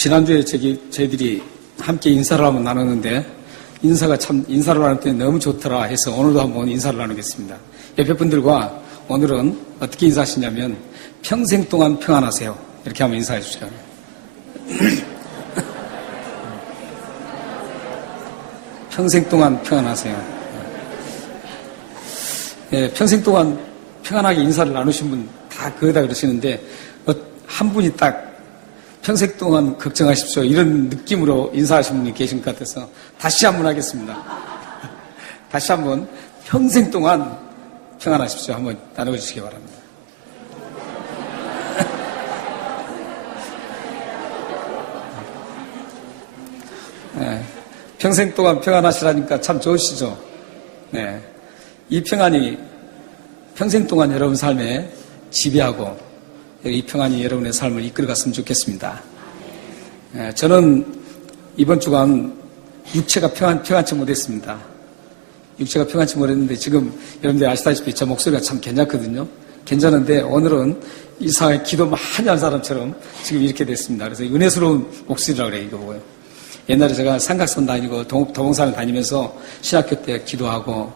지난주에 저희들이 함께 인사를 한번 나눴는데 인사를 나눌 때 너무 좋더라 해서 오늘도 한번 인사를 나누겠습니다. 옆에 분들과 오늘은 어떻게 인사하시냐면 평생 동안 평안하세요. 이렇게 한번 인사해 주세요. 평생 동안 평안하세요. 예, 평생 동안 평안하게 인사를 나누신 분 다 그거다 그러시는데 한 분이 딱 평생 동안 걱정하십시오 이런 느낌으로 인사하신 분이 계신 것 같아서 다시 한번 하겠습니다. 다시 한번 평생 동안 평안하십시오 한번 나눠주시기 바랍니다. 네, 평생 동안 평안하시라니까 참 좋으시죠. 네, 이 평안이 평생 동안 여러분 삶에 지배하고 이 평안이 여러분의 삶을 이끌어갔으면 좋겠습니다. 네, 저는 이번 주간 육체가 평안치 못했습니다. 육체가 평안치 못했는데 지금 여러분들이 아시다시피 저 목소리가 참 괜찮거든요. 괜찮은데 오늘은 이상하게 기도 많이 한 사람처럼 지금 이렇게 됐습니다. 그래서 은혜스러운 목소리라고 그래요. 이거 보고요. 옛날에 제가 삼각선 다니고 도봉산을 다니면서 신학교 때 기도하고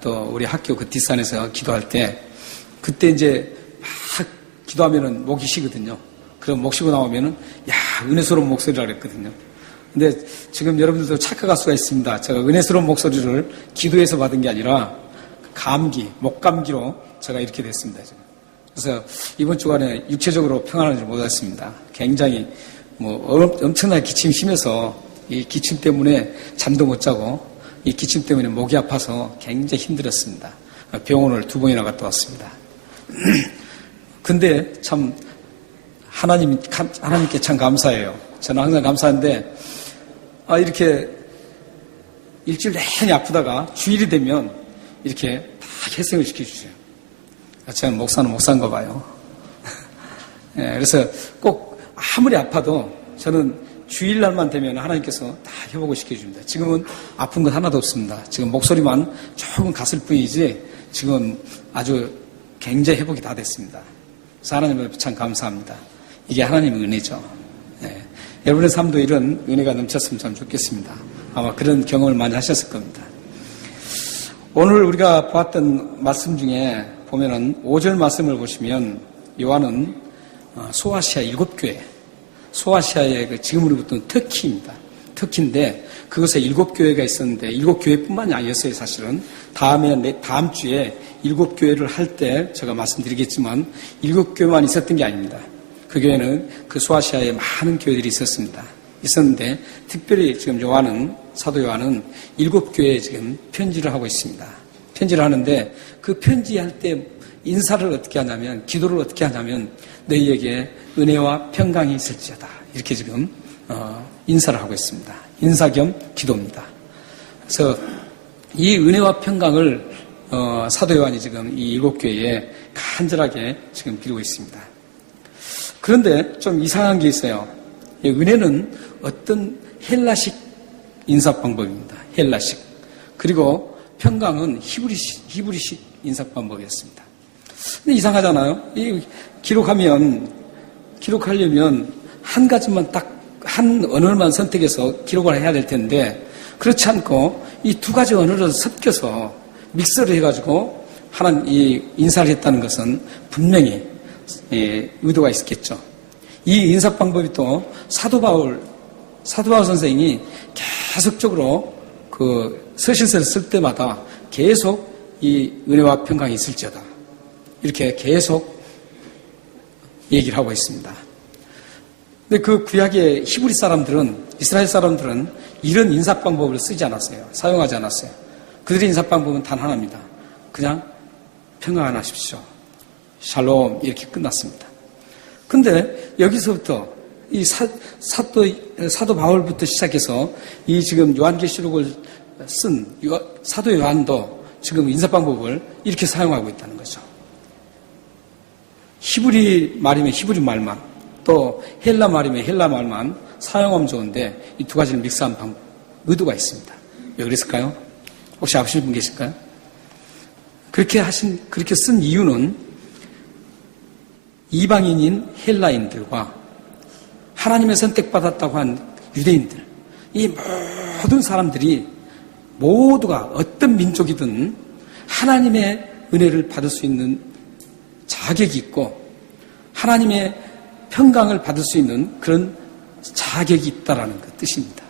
또 우리 학교 그 뒷산에서 기도할 때 그때 이제 막 기도하면은 목이 쉬거든요. 그럼 목 쉬고 나오면은 은혜스러운 목소리라고 그랬거든요. 근데 지금 여러분들도 착각할 수가 있습니다. 제가 은혜스러운 목소리를 기도해서 받은 게 아니라 감기, 목감기로 제가 이렇게 됐습니다. 지금. 그래서 이번 주간에 육체적으로 평안하지 못했습니다. 굉장히 엄청나게 기침이 심해서 이 기침 때문에 잠도 못 자고 이 기침 때문에 목이 아파서 굉장히 힘들었습니다. 병원을 2번이나 갔다 왔습니다. 근데 참 하나님께 참 감사해요. 저는 항상 감사한데 이렇게 일주일 내내 아프다가 주일이 되면 이렇게 다 회생을 시켜주세요. 저는 목사인가 봐요. 네, 그래서 꼭 아무리 아파도 저는 주일날만 되면 하나님께서 다 회복을 시켜줍니다. 지금은 아픈 건 하나도 없습니다. 지금 목소리만 조금 갔을 뿐이지 지금 아주 굉장히 회복이 다 됐습니다. 그래서 하나님을 참 감사합니다. 이게 하나님의 은혜죠. 네. 여러분의 삶도 이런 은혜가 넘쳤으면 참 좋겠습니다. 아마 그런 경험을 많이 하셨을 겁니다. 오늘 우리가 보았던 말씀 중에 보면은 5절 말씀을 보시면 요한은 소아시아 7교회, 소아시아의 그 지금으로부터 터키입니다. 터키인데 그것에 7교회가 있었는데 7교회뿐만이 아니었어요. 사실은 다음 주에 7교회를 할 때 제가 말씀드리겠지만 7교회만 있었던 게 아닙니다. 그 교회는 그 소아시아에 많은 교회들이 있었는데 특별히 지금 사도 요한은 7교회에 지금 편지를 하고 있습니다. 편지를 하는데 그 편지할 때 인사를 어떻게 하냐면 기도를 어떻게 하냐면 너희에게 은혜와 평강이 있을지어다 이렇게 지금 인사를 하고 있습니다. 인사 겸 기도입니다. 그래서 이 은혜와 평강을 사도 요한이 지금 이 7교회에 간절하게 지금 빌고 있습니다. 그런데 좀 이상한 게 있어요. 은혜는 어떤 헬라식 인사 방법입니다. 헬라식. 그리고 평강은 히브리식 인사 방법이었습니다. 근데 이상하잖아요. 기록하려면 한 가지만 딱 한 언어만 선택해서 기록을 해야 될 텐데 그렇지 않고 이 2가지 언어를 섞여서 믹서를 해가지고 이 인사를 했다는 것은 분명히 의도가 있었겠죠. 이 인사 방법이 또 사도 바울 선생이 계속적으로 그 서신서를 쓸 때마다 계속 이 은혜와 평강이 있을지어다 이렇게 계속 얘기를 하고 있습니다. 근데 그 구약의 히브리 사람들은, 이스라엘 사람들은 이런 인사 방법을 쓰지 않았어요. 사용하지 않았어요. 그들의 인사 방법은 단 하나입니다. 그냥 평안하십시오. 샬롬 이렇게 끝났습니다. 근데 여기서부터 이 사도 바울부터 시작해서 이 지금 요한계시록을 쓴 사도 요한도 지금 인사 방법을 이렇게 사용하고 있다는 거죠. 히브리 말이면 히브리 말만 또 헬라 말이면 헬라 말만 사용하면 좋은데 이 2가지를 믹스한 의도가 있습니다. 왜 그랬을까요? 혹시 아시는 분 계실까요? 그렇게 쓴 이유는 이방인인 헬라인들과 하나님의 선택받았다고 한 유대인들, 이 모든 사람들이 모두가 어떤 민족이든 하나님의 은혜를 받을 수 있는 자격이 있고 하나님의 평강을 받을 수 있는 그런 자격이 있다라는 그 뜻입니다.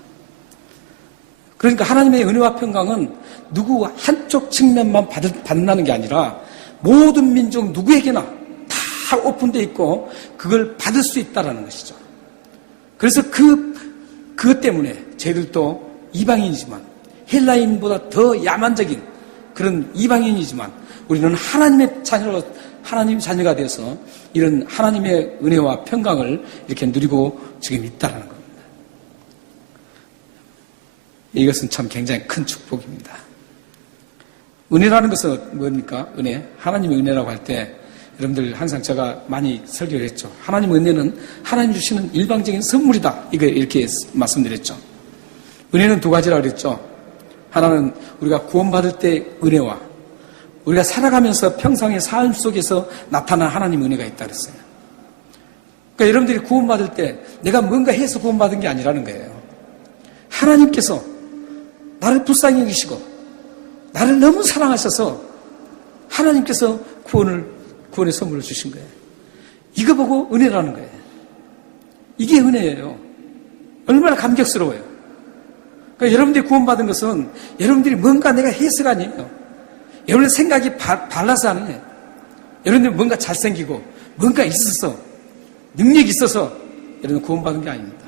그러니까 하나님의 은혜와 평강은 누구 한쪽 측면만 받는다는 게 아니라 모든 민족 누구에게나 다 오픈되어 있고 그걸 받을 수 있다라는 것이죠. 그래서 그것 때문에 저희들도 이방인이지만 헬라인보다 더 야만적인 그런 이방인이지만 우리는 하나님의 자녀가 되어서 이런 하나님의 은혜와 평강을 이렇게 누리고 지금 있다는 겁니다. 이것은 참 굉장히 큰 축복입니다. 은혜라는 것은 뭡니까? 은혜. 하나님의 은혜라고 할 때 여러분들 항상 제가 많이 설교를 했죠. 하나님의 은혜는 하나님 주시는 일방적인 선물이다. 이렇게 말씀드렸죠. 은혜는 두 가지라고 그랬죠. 하나는 우리가 구원받을 때 은혜와 우리가 살아가면서 평상의 삶 속에서 나타난 하나님의 은혜가 있다 그랬어요. 그러니까 여러분들이 구원받을 때 내가 뭔가 해서 구원받은 게 아니라는 거예요. 하나님께서 나를 불쌍히 여기시고 나를 너무 사랑하셔서 하나님께서 구원의 선물을 주신 거예요. 이거 보고 은혜라는 거예요. 이게 은혜예요. 얼마나 감격스러워요. 그러니까 여러분들이 구원받은 것은 여러분들이 뭔가 내가 해서가 아니에요. 여러분의 생각이 발라서 아니에요. 여러분들이 뭔가 잘생기고 뭔가 있어서 능력이 있어서 여러분 구원받은 게 아닙니다.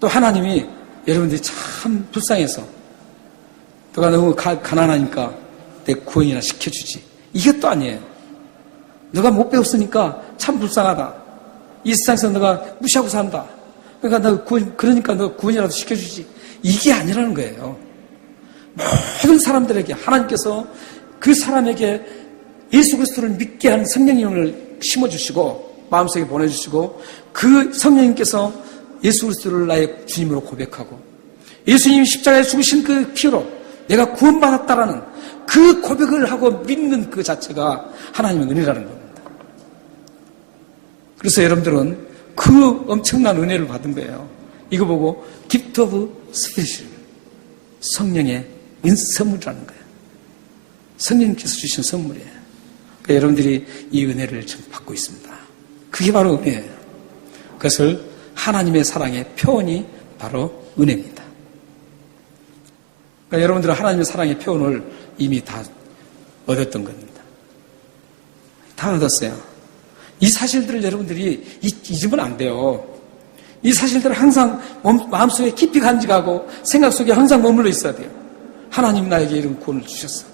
또 하나님이 여러분들이 참 불쌍해서 너가 너무 가난하니까 내 구원이나 시켜주지. 이것도 아니에요. 너가 못 배웠으니까 참 불쌍하다. 이 세상에서 너가 무시하고 산다. 그러니까 너 구원이라도 시켜주지. 이게 아니라는 거예요. 모든 사람들에게 하나님께서 그 사람에게 예수 그리스도를 믿게 하는 성령님을 심어주시고 마음속에 보내주시고 그 성령님께서 예수 그리스도를 나의 주님으로 고백하고 예수님이 십자가에 죽으신 그 피로 내가 구원받았다라는 그 고백을 하고 믿는 그 자체가 하나님의 은혜라는 겁니다. 그래서 여러분들은 그 엄청난 은혜를 받은 거예요. 이거 보고 gift of spirit, 성령의 선물이라는 거예요. 성령님께서 주신 선물이에요. 그러니까 여러분들이 이 은혜를 지금 받고 있습니다. 그게 바로 은혜예요. 그것을 하나님의 사랑의 표현이 바로 은혜입니다. 그러니까 여러분들은 하나님의 사랑의 표현을 이미 다 얻었던 겁니다. 다 얻었어요. 이 사실들을 여러분들이 잊으면 안 돼요. 이 사실들을 항상 마음속에 깊이 간직하고 생각 속에 항상 머물러 있어야 돼요. 하나님 나에게 이런 구원을 주셨어.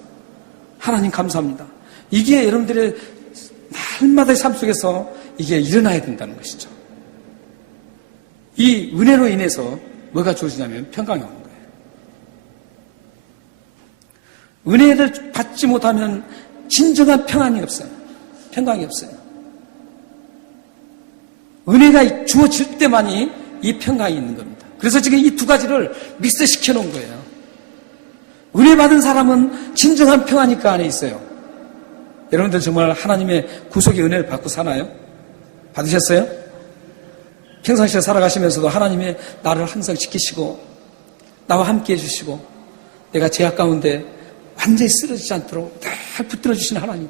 하나님 감사합니다. 이게 여러분들의 날마다의 삶 속에서 이게 일어나야 된다는 것이죠. 이 은혜로 인해서 뭐가 주어지냐면 평강이 오는 거예요. 은혜를 받지 못하면 진정한 평안이 없어요. 평강이 없어요. 은혜가 주어질 때만이 이 평강이 있는 겁니다. 그래서 지금 이 두 가지를 믹스시켜 놓은 거예요. 은혜 받은 사람은 진정한 평안이 그 안에 있어요. 여러분들 정말 하나님의 구속의 은혜를 받고 사나요? 받으셨어요? 평상시에 살아가시면서도 하나님의 나를 항상 지키시고 나와 함께 해주시고 내가 죄악 가운데 완전히 쓰러지지 않도록 늘 붙들어주시는 하나님,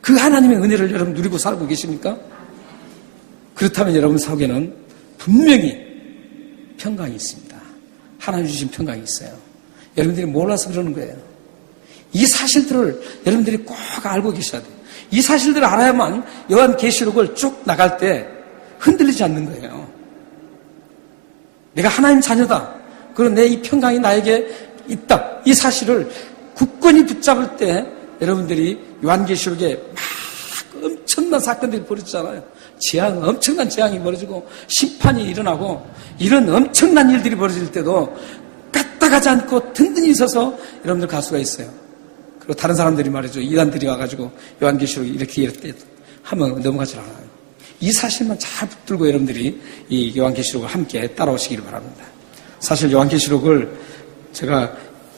그 하나님의 은혜를 여러분 누리고 살고 계십니까? 그렇다면 여러분 속에는 분명히 평강이 있습니다. 하나님 주신 평강이 있어요. 여러분들이 몰라서 그러는 거예요. 이 사실들을 여러분들이 꼭 알고 계셔야 돼요. 이 사실들을 알아야만 요한계시록을 쭉 나갈 때 흔들리지 않는 거예요. 내가 하나님 자녀다. 그리고 내 이 평강이 나에게 있다. 이 사실을 굳건히 붙잡을 때 여러분들이 요한계시록에 막 엄청난 사건들이 벌어지잖아요. 엄청난 재앙이 벌어지고 심판이 일어나고 이런 엄청난 일들이 벌어질 때도 까딱하지 않고 든든히 서서 여러분들 갈 수가 있어요. 그리고 다른 사람들이 말이죠. 이단들이 와가지고 요한계시록이 이렇게 하면 넘어가질 않아요. 이 사실만 잘 붙들고 여러분들이 이 요한계시록을 함께 따라오시기를 바랍니다. 사실 요한계시록을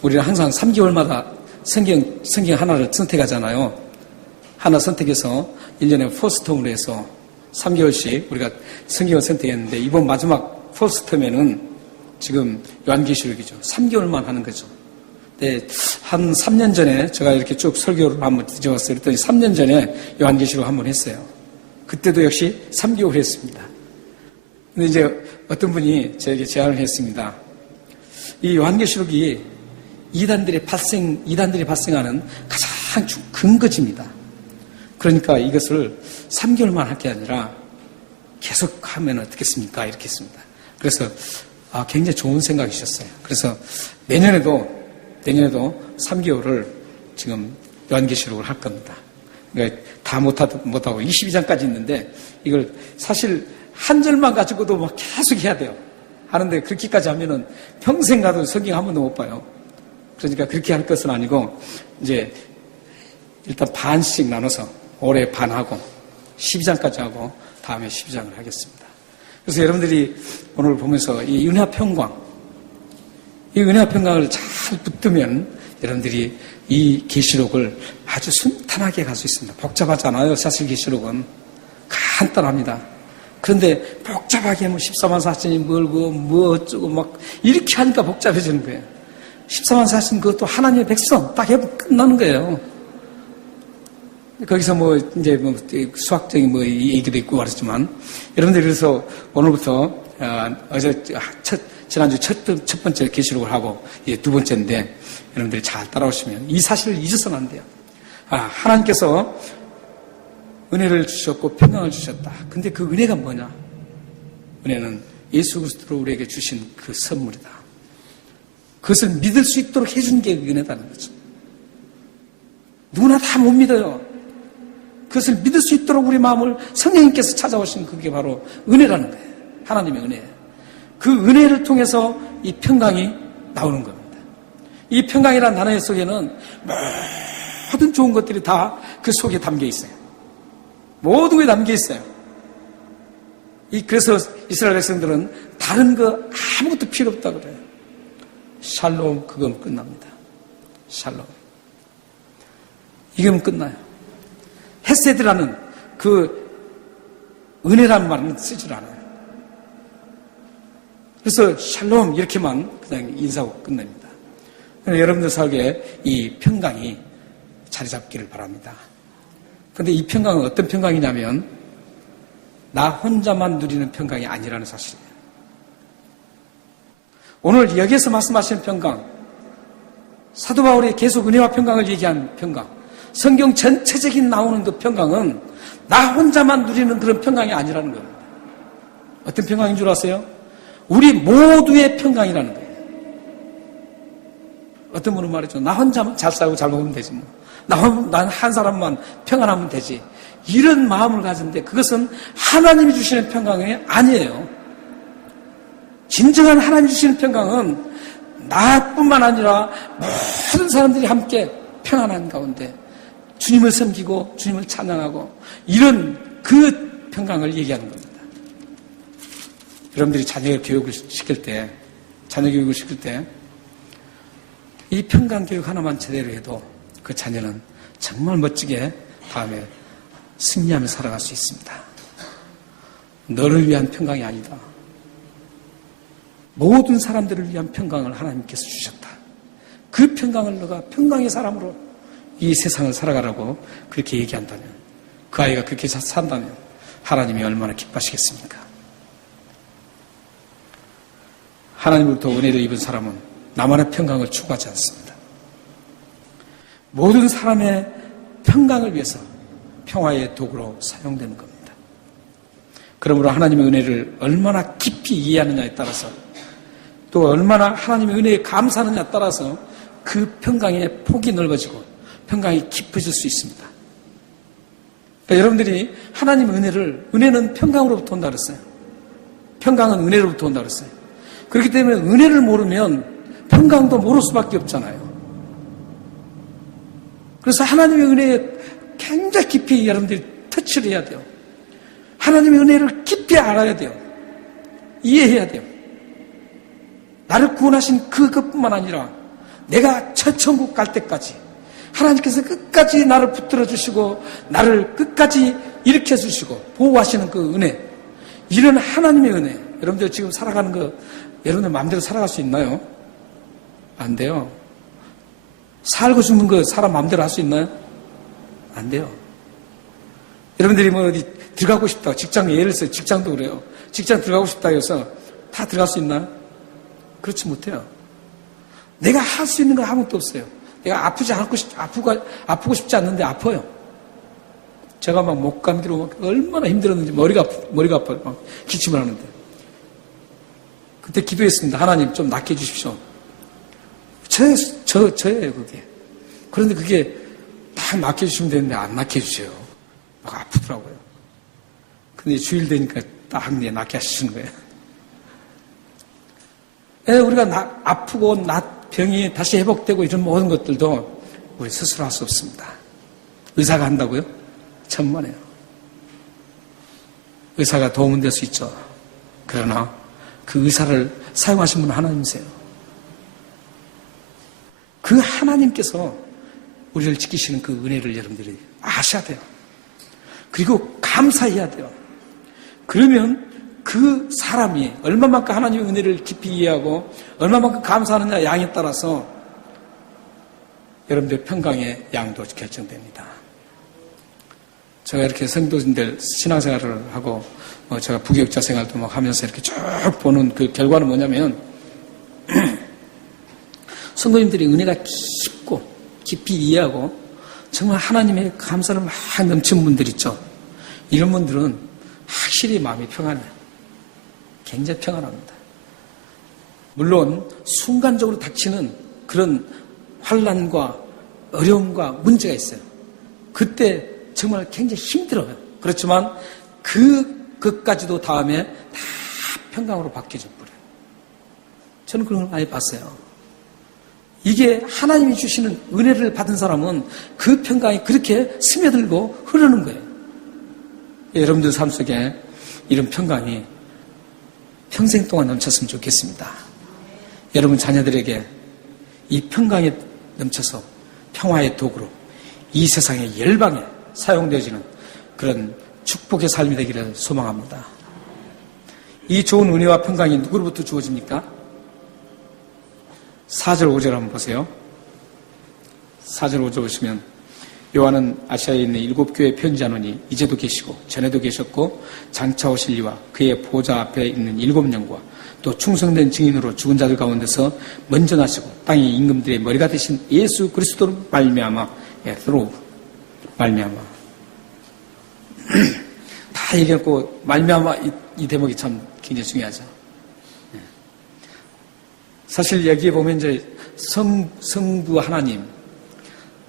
우리는 항상 3개월마다 성경 하나를 선택하잖아요. 하나 선택해서 1년에 포스텀으로 해서 3개월씩 우리가 성경을 선택했는데 이번 마지막 포스터면은 지금 요한계시록이죠. 3개월만 하는 거죠. 네, 한 3년 전에 제가 이렇게 쭉 설교를 한번 뒤져봤어요. 그랬더니 3년 전에 요한계시록 한번 했어요. 그때도 역시 3개월 했습니다. 근데 이제 어떤 분이 저에게 제안을 했습니다. 이 요한계시록이 이단들이 발생하는 가장 근거지입니다. 그러니까 이것을 3개월만 할 게 아니라 계속 하면 어떻겠습니까? 이렇게 했습니다. 그래서 굉장히 좋은 생각이셨어요. 그래서 내년에도 3개월을 지금 요한계시록을 할 겁니다. 그러니까 다 못하고 22장까지 있는데 이걸 사실 한 절만 가지고도 막 계속 해야 돼요. 하는데 그렇게까지 하면은 평생 가도 성경 한 번도 못 봐요. 그러니까 그렇게 할 것은 아니고 이제 일단 반씩 나눠서 올해 반하고 12장까지 하고 다음에 12장을 하겠습니다. 그래서 여러분들이 오늘 보면서 이 은혜와 평강, 이 은혜와 평강을 잘 붙들면 여러분들이 이 계시록을 아주 순탄하게 갈 수 있습니다. 복잡하지 않아요. 사실 계시록은 간단합니다. 그런데 복잡하게 14만 4천이 멀고 뭐 어쩌고 막 이렇게 하니까 복잡해지는 거예요. 14만 4천 그것도 하나님의 백성 딱 해보면 끝나는 거예요. 거기서 이제 수학적인 얘기도 있고 그렇지만 여러분들이 그래서 오늘부터 지난주 첫 번째 계시록을 하고 이제 두 번째인데 여러분들이 잘 따라오시면 이 사실을 잊어서는 안 돼요. 하나님께서 은혜를 주셨고 평강을 주셨다. 근데 그 은혜가 뭐냐? 은혜는 예수 그리스도로 우리에게 주신 그 선물이다. 그것을 믿을 수 있도록 해준 게 은혜다는 거죠. 누구나 다 못 믿어요. 그것을 믿을 수 있도록 우리 마음을 성령님께서 찾아오신 그게 바로 은혜라는 거예요. 하나님의 은혜. 그 은혜를 통해서 이 평강이 나오는 겁니다. 이 평강이라는 단어 속에는 모든 좋은 것들이 다 그 속에 담겨 있어요. 모든 게 담겨 있어요. 그래서 이스라엘 백성들은 다른 거 아무것도 필요 없다 그래요. 샬롬, 그건 끝납니다. 샬롬. 이거면 끝나요. 헤세드라는 그 은혜라는 말은 쓰질 않아요. 그래서 샬롬 이렇게만 그냥 인사하고 끝냅니다. 여러분들 삶에 이 평강이 자리 잡기를 바랍니다. 그런데 이 평강은 어떤 평강이냐면 나 혼자만 누리는 평강이 아니라는 사실이에요. 오늘 여기에서 말씀하시는 평강, 사도 바울이 계속 은혜와 평강을 얘기한 평강, 성경 전체적인 나오는 그 평강은 나 혼자만 누리는 그런 평강이 아니라는 겁니다. 어떤 평강인 줄 아세요? 우리 모두의 평강이라는 거예요. 어떤 분은 말이죠. 나 혼자만 잘 살고 잘 먹으면 되지 뭐. 난 한 사람만 평안하면 되지. 이런 마음을 가진데 그것은 하나님이 주시는 평강이 아니에요. 진정한 하나님이 주시는 평강은 나뿐만 아니라 모든 사람들이 함께 평안한 가운데 주님을 섬기고 주님을 찬양하고 이런 그 평강을 얘기하는 겁니다. 여러분들이 자녀 교육을 시킬 때 이 평강 교육 하나만 제대로 해도 그 자녀는 정말 멋지게 다음에 승리하며 살아갈 수 있습니다. 너를 위한 평강이 아니다. 모든 사람들을 위한 평강을 하나님께서 주셨다. 그 평강을 너가 평강의 사람으로 이 세상을 살아가라고 그렇게 얘기한다면, 그 아이가 그렇게 산다면 하나님이 얼마나 기뻐하시겠습니까? 하나님으로부터 은혜를 입은 사람은 나만의 평강을 추구하지 않습니다. 모든 사람의 평강을 위해서 평화의 도구로 사용되는 겁니다. 그러므로 하나님의 은혜를 얼마나 깊이 이해하느냐에 따라서 또 얼마나 하나님의 은혜에 감사하느냐에 따라서 그 평강의 폭이 넓어지고 평강이 깊어질 수 있습니다. 그러니까 여러분들이 하나님의 은혜는 평강으로부터 온다 그랬어요. 평강은 은혜로부터 온다 그랬어요. 그렇기 때문에 은혜를 모르면 평강도 모를 수밖에 없잖아요. 그래서 하나님의 은혜에 굉장히 깊이 여러분들이 터치를 해야 돼요. 하나님의 은혜를 깊이 알아야 돼요. 이해해야 돼요. 나를 구원하신 그것뿐만 아니라 내가 첫 천국 갈 때까지 하나님께서 끝까지 나를 붙들어 주시고 나를 끝까지 일으켜 주시고 보호하시는 그 은혜, 이런 하나님의 은혜, 여러분들 지금 살아가는 거 여러분들 마음대로 살아갈 수 있나요? 안 돼요. 살고 죽는 거 사람 마음대로 할 수 있나요? 안 돼요. 여러분들이 뭐 어디 들어가고 싶다, 직장, 예를 들어서 직장도 그래요. 직장 들어가고 싶다 해서 다 들어갈 수 있나요? 그렇지 못해요. 내가 할 수 있는 건 아무것도 없어요. 내가 아프고 싶지 않는데 아파요. 제가 막 목감기로 막 얼마나 힘들었는지 머리가 아파요. 막 기침을 하는데. 그때 기도했습니다. 하나님 좀 낫게 해주십시오. 저예요, 그게. 그런데 그게 딱 낫게 해주시면 되는데 안 낫게 해주세요. 막 아프더라고요. 근데 주일 되니까 딱 낫게 하시는 거예요. 우리가 아프고 병이 다시 회복되고 이런 모든 것들도 우리 스스로 할 수 없습니다. 의사가 한다고요? 천만에요. 의사가 도움은 될 수 있죠. 그러나 그 의사를 사용하신 분은 하나님이세요. 그 하나님께서 우리를 지키시는 그 은혜를 여러분들이 아셔야 돼요. 그리고 감사해야 돼요. 그러면 그 사람이 얼마만큼 하나님의 은혜를 깊이 이해하고 얼마만큼 감사하느냐 양에 따라서 여러분들 평강의 양도 결정됩니다. 제가 이렇게 성도님들 신앙생활을 하고 제가 부교육자 생활도 막 하면서 이렇게 쭉 보는 그 결과는 뭐냐면 성도님들이 은혜가 깊이 이해하고 정말 하나님의 감사를 막 넘치는 분들 있죠. 이런 분들은 확실히 마음이 평안해요. 굉장히 평안합니다. 물론 순간적으로 닥치는 그런 환난과 어려움과 문제가 있어요. 그때 정말 굉장히 힘들어요. 그렇지만 그것까지도 다음에 다 평강으로 바뀌어져 버려요. 저는 그런 걸 많이 봤어요. 이게 하나님이 주시는 은혜를 받은 사람은 그 평강이 그렇게 스며들고 흐르는 거예요. 여러분들 삶 속에 이런 평강이 평생 동안 넘쳤으면 좋겠습니다. 여러분 자녀들에게 이 평강이 넘쳐서 평화의 도구로 이 세상의 열방에 사용되어지는 그런 축복의 삶이 되기를 소망합니다. 이 좋은 은혜와 평강이 누구로부터 주어집니까? 4절 5절 한번 보세요. 4절 5절 보시면 요한은 아시아에 있는 7교회 편지하노니 이제도 계시고 전에도 계셨고 장차 오실 이와 그의 보좌 앞에 있는 7영과 또 충성된 증인으로 죽은 자들 가운데서 먼저 나시고 땅의 임금들의 머리가 되신 예수 그리스도로 말미암아 말미암아 다 얘기했고 말미암아 이 대목이 참 굉장히 중요하죠. 사실 여기에 보면 이제 성부 하나님,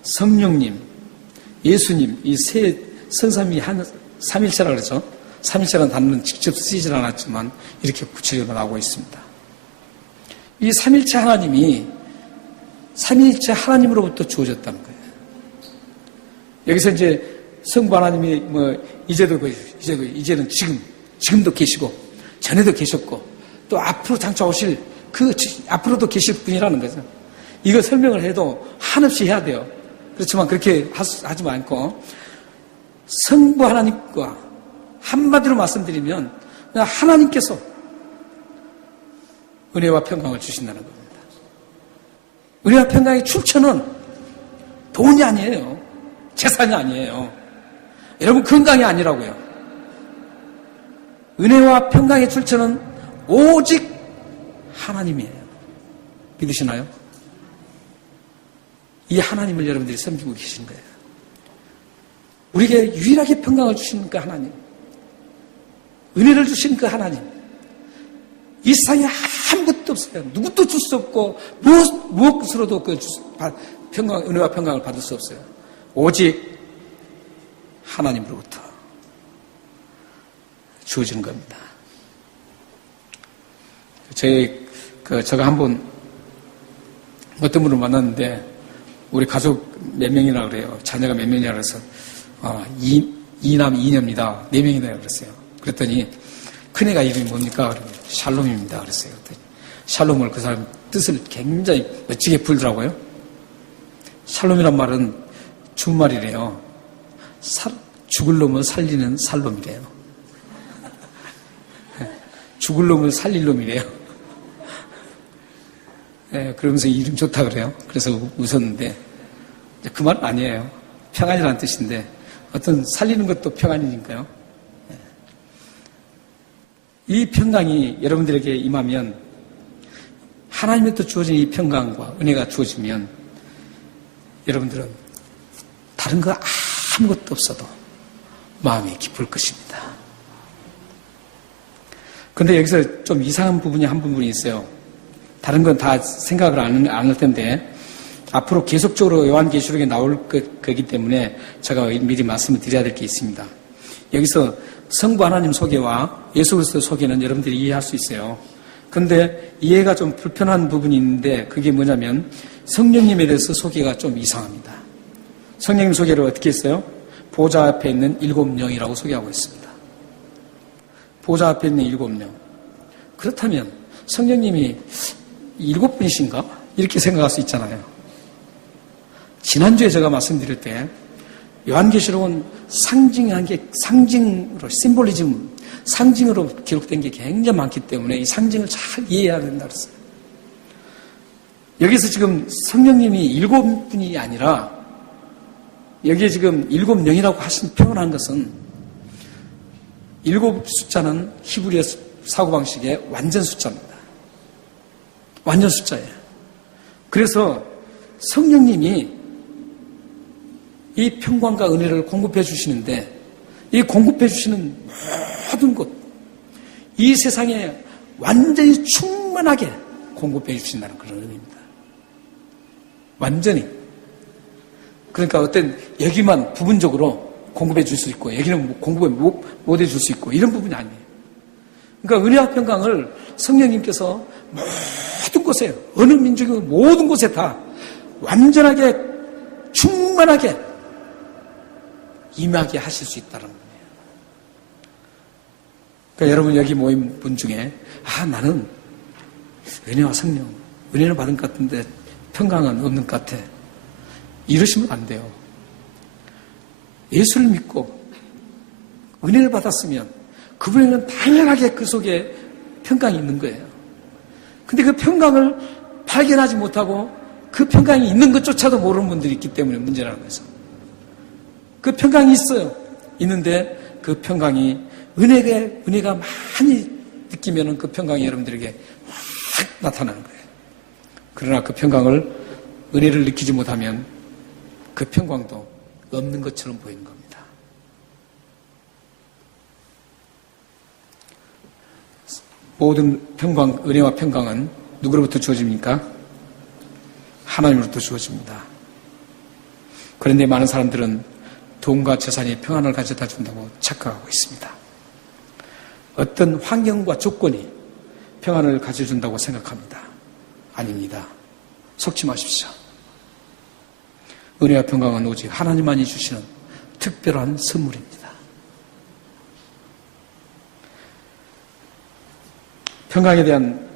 성령님, 예수님 이 세 성삼위 삼일체라 그러죠. 삼일체라는 단어는 직접 쓰이질 않았지만 이렇게 구체적으로 나오고 있습니다. 이 삼일체 하나님이 삼일체 하나님으로부터 주어졌다는 거예요. 여기서 이제 성부 하나님이 이제는 지금도 계시고 전에도 계셨고 또 앞으로 장차 오실 앞으로도 계실 분이라는 거죠. 이거 설명을 해도 한없이 해야 돼요. 그렇지만 그렇게 하지 않고 성부 하나님과 한마디로 말씀드리면 하나님께서 은혜와 평강을 주신다는 겁니다. 은혜와 평강의 출처는 돈이 아니에요. 재산이 아니에요. 여러분 건강이 아니라고요. 은혜와 평강의 출처는 오직 하나님이에요. 믿으시나요? 이 하나님을 여러분들이 섬기고 계신 거예요. 우리에게 유일하게 평강을 주시는 그 하나님, 은혜를 주시는 그 하나님, 이 세상에 아무것도 없어요. 누구도 줄 수 없고 무엇으로도 은혜와 평강을 받을 수 없어요. 오직 하나님으로부터 주어지는 겁니다. 제가 한번 어떤 분을 만났는데 우리 가족 몇 명이나 그래요. 자녀가 몇 명이나 그래서 2남 2녀입니다. 4명이나 그랬어요. 그랬더니 큰애가 이름이 뭡니까? 샬롬입니다. 그랬어요. 그랬더니 샬롬을 그 사람 뜻을 굉장히 멋지게 풀더라고요. 샬롬이란 말은 준말이래요. 죽을 놈을 살리는 살놈이래요. 죽을 놈을 살릴 놈이래요. 네, 그러면서 이름 좋다 그래요. 그래서 웃었는데 그 말은 아니에요. 평안이라는 뜻인데 어떤 살리는 것도 평안이니까요. 네. 이 평강이 여러분들에게 임하면 하나님부터 주어진 이 평강과 은혜가 주어지면 여러분들은 다른 거 아무것도 없어도 마음이 기쁠 것입니다. 그런데 여기서 좀 이상한 부분이 한 부분이 있어요. 다른 건 다 생각을 안 할 텐데 앞으로 계속적으로 요한계시록에 나올 거기 때문에 제가 미리 말씀을 드려야 될 게 있습니다. 여기서 성부 하나님 소개와 예수 그리스도 소개는 여러분들이 이해할 수 있어요. 그런데 이해가 좀 불편한 부분이 있는데 그게 뭐냐면 성령님에 대해서 소개가 좀 이상합니다. 성령님 소개를 어떻게 했어요? 보좌 앞에 있는 7영이라고 소개하고 있습니다. 보좌 앞에 있는 7영. 그렇다면 성령님이 7분이신가? 이렇게 생각할 수 있잖아요. 지난주에 제가 말씀드릴 때 요한계시록은 상징으로 심볼리즘, 상징으로 기록된 게 굉장히 많기 때문에 이 상징을 잘 이해해야 된다고 했어요. 여기서 지금 성령님이 7분이 아니라 여기에 지금 7영이라고 표현한 것은 7 숫자는 히브리어 사고방식의 완전 숫자입니다. 완전 숫자예요. 그래서 성령님이 이 평강과 은혜를 공급해 주시는데 이 공급해 주시는 모든 것, 이 세상에 완전히 충만하게 공급해 주신다는 그런 의미입니다. 완전히. 그러니까 어떤 여기만 부분적으로 공급해 줄 수 있고 여기는 공급을 못 해 줄 수 있고 이런 부분이 아니에요. 그러니까 은혜와 평강을 성령님께서 모든 곳에 어느 민족의 모든 곳에 다 완전하게 충만하게 임하게 하실 수 있다는 거예요. 그러니까 여러분 여기 모인 분 중에 나는 은혜와 성령 은혜를 받은 것 같은데 평강은 없는 것 같아 이러시면 안 돼요. 예수를 믿고 은혜를 받았으면 그분에게는 당연하게 그 속에 평강이 있는 거예요. 근데 그 평강을 발견하지 못하고 그 평강이 있는 것조차도 모르는 분들이 있기 때문에 문제라는 거죠. 그 평강이 있어요. 있는데 그 평강이 은혜가 많이 느끼면 그 평강이 여러분들에게 확 나타나는 거예요. 그러나 그 평강을 은혜를 느끼지 못하면 그 평강도 없는 것처럼 보이는 겁니다. 모든 평강, 은혜와 평강은 누구로부터 주어집니까? 하나님으로부터 주어집니다. 그런데 많은 사람들은 돈과 재산이 평안을 가져다 준다고 착각하고 있습니다. 어떤 환경과 조건이 평안을 가져준다고 생각합니다. 아닙니다. 속지 마십시오. 은혜와 평강은 오직 하나님만이 주시는 특별한 선물입니다. 평안에 대한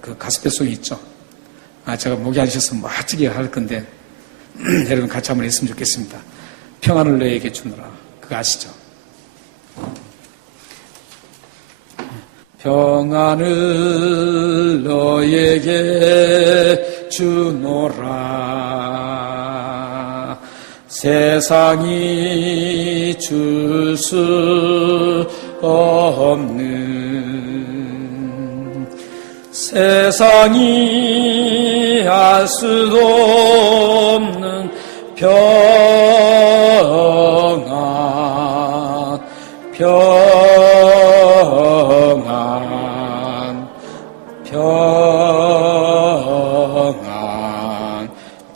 그 가스펠송이 있죠. 제가 목이 안 쉬어서 멋지게 할 건데 여러분 같이 한번 했으면 좋겠습니다. 평안을 너에게 주노라. 그거 아시죠? 평안을 너에게 주노라. 세상이 줄 수 없는 세상이 알 수도 없는 평안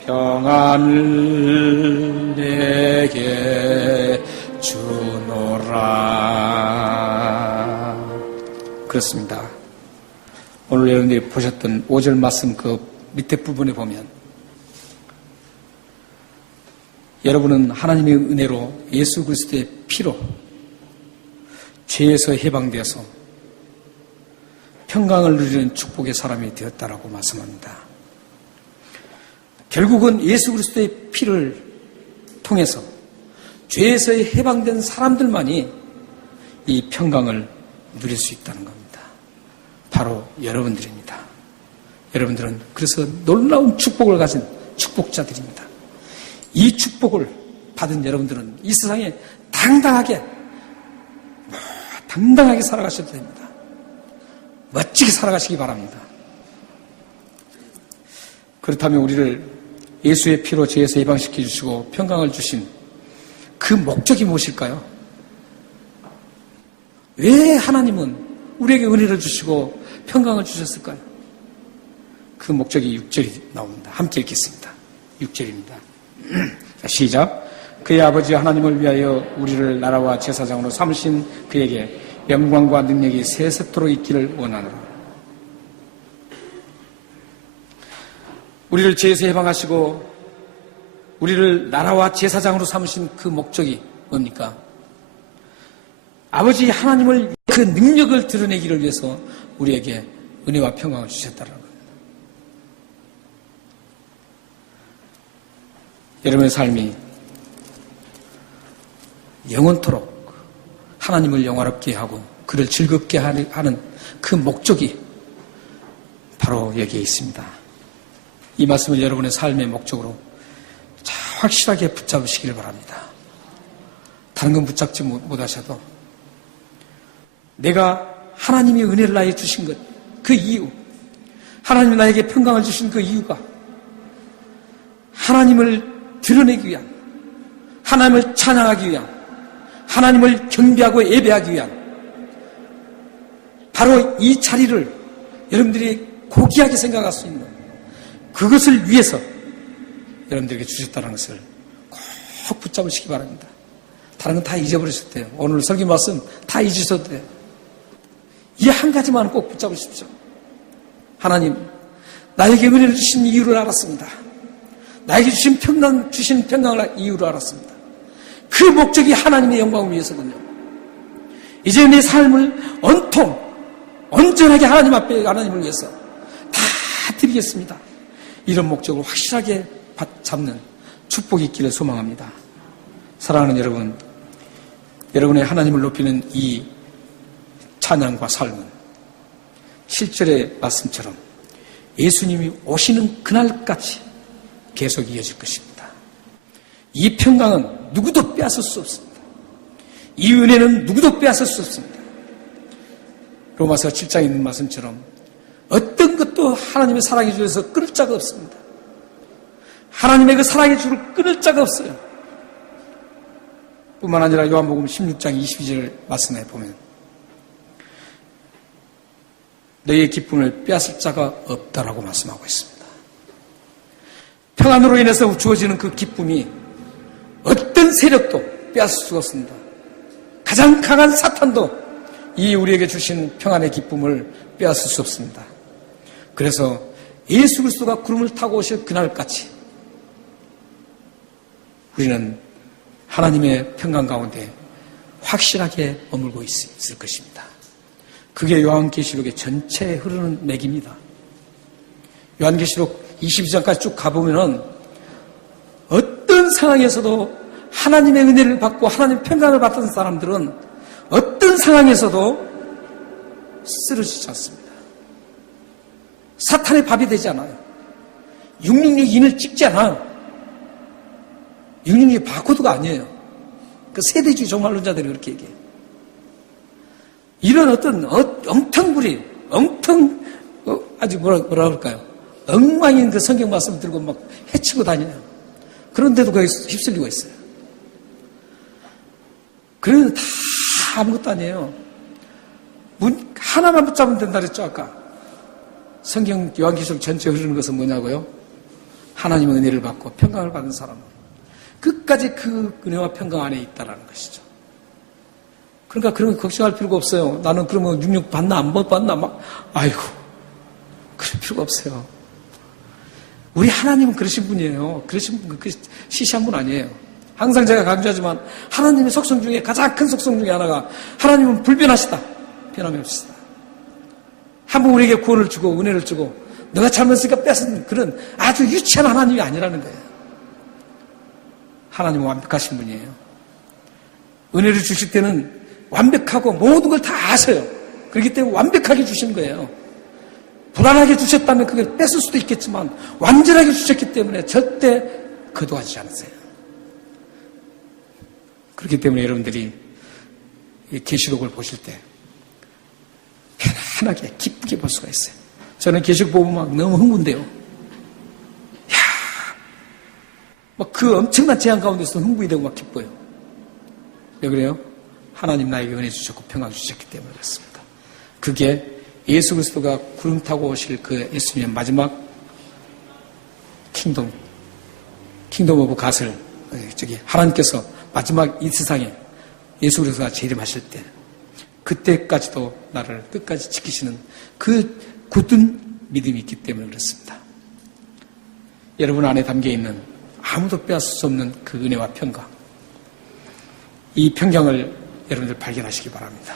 평안을 내게 주노라. 그렇습니다. 오늘 여러분들이 보셨던 5절 말씀 그 밑에 부분에 보면 여러분은 하나님의 은혜로 예수 그리스도의 피로 죄에서 해방되어서 평강을 누리는 축복의 사람이 되었다라고 말씀합니다. 결국은 예수 그리스도의 피를 통해서 죄에서 해방된 사람들만이 이 평강을 누릴 수 있다는 겁니다. 바로 여러분들입니다. 여러분들은 그래서 놀라운 축복을 가진 축복자들입니다. 이 축복을 받은 여러분들은 이 세상에 당당하게 살아가셔도 됩니다. 멋지게 살아가시기 바랍니다. 그렇다면 우리를 예수의 피로 죄에서 해방시켜 주시고 평강을 주신 그 목적이 무엇일까요? 왜 하나님은 우리에게 은혜를 주시고 평강을 주셨을까요? 그 목적이 6절이 나옵니다. 함께 읽겠습니다. 6절입니다. 시작. 그의 아버지 하나님을 위하여 우리를 나라와 제사장으로 삼으신 그에게 영광과 능력이 세세토록 있기를 원하노라. 우리를 죄에서 해방하시고 우리를 나라와 제사장으로 삼으신 그 목적이 뭡니까? 아버지 하나님을 그 능력을 드러내기를 위해서 우리에게 은혜와 평강을 주셨다는 겁니다. 여러분의 삶이 영원토록 하나님을 영화롭게 하고 그를 즐겁게 하는 그 목적이 바로 여기에 있습니다. 이 말씀을 여러분의 삶의 목적으로 확실하게 붙잡으시길 바랍니다. 다른 건 붙잡지 못하셔도 내가 하나님의 은혜를 나에게 주신 것, 그 이유, 하나님이 나에게 평강을 주신 그 이유가 하나님을 드러내기 위한, 하나님을 찬양하기 위한, 하나님을 경배하고 예배하기 위한 바로 이 자리를 여러분들이 고귀하게 생각할 수 있는 그것을 위해서 여러분들에게 주셨다는 것을 꼭 붙잡으시기 바랍니다. 다른 건 다 잊어버리셔도 돼요. 오늘 설교 말씀 다 잊으셔도 돼요. 이 한 가지만 꼭 붙잡으십시오. 하나님, 나에게 은혜를 주신 이유를 알았습니다. 나에게 주신 평강을 이유를 알았습니다. 그 목적이 하나님의 영광을 위해서군요. 이제 내 삶을 온전하게 하나님 앞에 하나님을 위해서 다 드리겠습니다. 이런 목적을 확실하게 잡는 축복이 있기를 소망합니다. 사랑하는 여러분, 여러분의 하나님을 높이는 이 찬양과 삶은 실절의 말씀처럼 예수님이 오시는 그날까지 계속 이어질 것입니다. 이 평강은 누구도 빼앗을 수 없습니다. 이 은혜는 누구도 빼앗을 수 없습니다. 로마서 7장에 있는 말씀처럼 어떤 것도 하나님의 사랑의 줄에서 끊을 자가 없습니다. 하나님의 그 사랑의 줄을 끊을 자가 없어요. 뿐만 아니라 요한복음 16장 22절 말씀에 보면 너희의 기쁨을 빼앗을 자가 없다라고 말씀하고 있습니다. 평안으로 인해서 주어지는 그 기쁨이 어떤 세력도 빼앗을 수가 없습니다. 가장 강한 사탄도 이 우리에게 주신 평안의 기쁨을 빼앗을 수 없습니다. 그래서 예수 그리스도가 구름을 타고 오실 그날까지 우리는 하나님의 평강 가운데 확실하게 머물고 있을 것입니다. 그게 요한계시록의 전체에 흐르는 맥입니다. 요한계시록 22장까지 쭉 가보면은 어떤 상황에서도 하나님의 은혜를 받고 하나님의 평강을 받던 사람들은 어떤 상황에서도 쓰러지지 않습니다. 사탄의 밥이 되지 않아요. 666 인을 찍지 않아요. 666이 바코드가 아니에요. 그 세대주의 종말론자들이 그렇게 얘기해요. 이런 어떤 엉텅구리, 아주 뭐라 그럴까요? 엉망인 그 성경 말씀을 들고 막 해치고 다녀요. 그런데도 거기 휩쓸리고 있어요. 그래도 다 아무것도 아니에요. 하나만 붙잡으면 된다 그랬죠, 아까. 성경 요한계시록 전체에 흐르는 것은 뭐냐고요? 하나님의 은혜를 받고 평강을 받은 사람은 끝까지 그 은혜와 평강 안에 있다라는 것이죠. 그러니까 그런 거 걱정할 필요가 없어요. 나는 그러면 66 받나 안 받나 아이고 그럴 필요가 없어요. 우리 하나님은 그러신 분이에요. 그러신 분, 시시한 분 아니에요. 항상 제가 강조하지만 하나님의 속성 중에 가장 큰 속성 중에 하나가 하나님은 불변하시다. 변함이 없으시다. 한번 우리에게 구원을 주고 은혜를 주고 너가 잘못했으니까 뺏은 그런 아주 유치한 하나님이 아니라는 거예요. 하나님은 완벽하신 분이에요. 은혜를 주실 때는 완벽하고 모든 걸 다 아셔요. 그렇기 때문에 완벽하게 주신 거예요. 불안하게 주셨다면 그걸 뺏을 수도 있겠지만 완전하게 주셨기 때문에 절대 거두하지 않으세요. 그렇기 때문에 여러분들이 이 계시록을 보실 때 편안하게 기쁘게 볼 수가 있어요. 저는 계시록 보면 막 너무 흥분돼요. 막 그 엄청난 재앙 가운데서 흥분이 되고 막 기뻐요. 왜 그래요? 하나님 나에게 은혜 주셨고 평강 주셨기 때문에 그렇습니다. 그게 예수 그리스도가 구름 타고 오실 그 예수님의 마지막 킹덤 오브 갓을 하나님께서 마지막 이 세상에 예수 그리스도가 재림하실 때 그때까지도 나를 끝까지 지키시는 그 굳은 믿음이 있기 때문에 그렇습니다. 여러분 안에 담겨 있는 아무도 빼앗을 수 없는 그 은혜와 평강, 이 평강을 여러분들 발견하시기 바랍니다.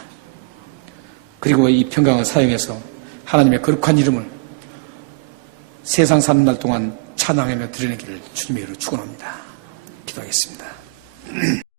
그리고 이 평강을 사용해서 하나님의 거룩한 이름을 세상 사는 날 동안 찬양하며 드러내기를 주님의 이름으로 축원합니다. 기도하겠습니다.